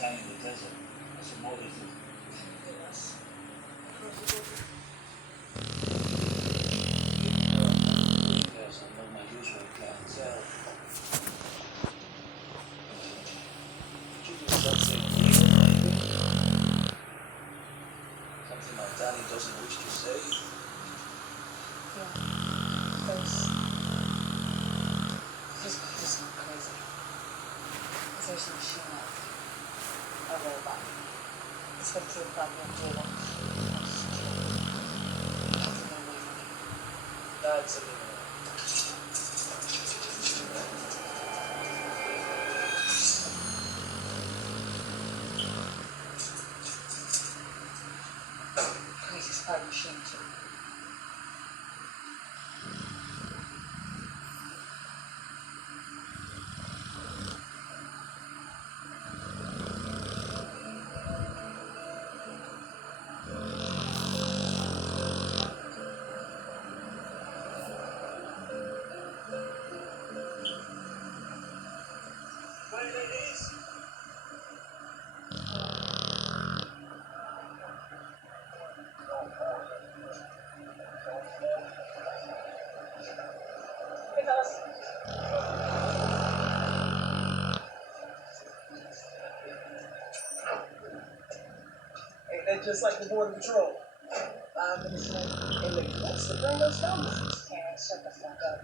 down in the desert. That's what Moses did. Yes. Across the border. Yes, I know my usual clientele. Could you do something real, maybe? Something my daddy doesn't wish to say? Yeah. There's just crazy. There's a machine up. A robot. It's got to problem dealer. That's a little. Crazy spy machine too. Hey fellas. Ain't that just like the Border Patrol? 5 minutes late, and they wants to bring us donuts. Karen, shut the fuck up.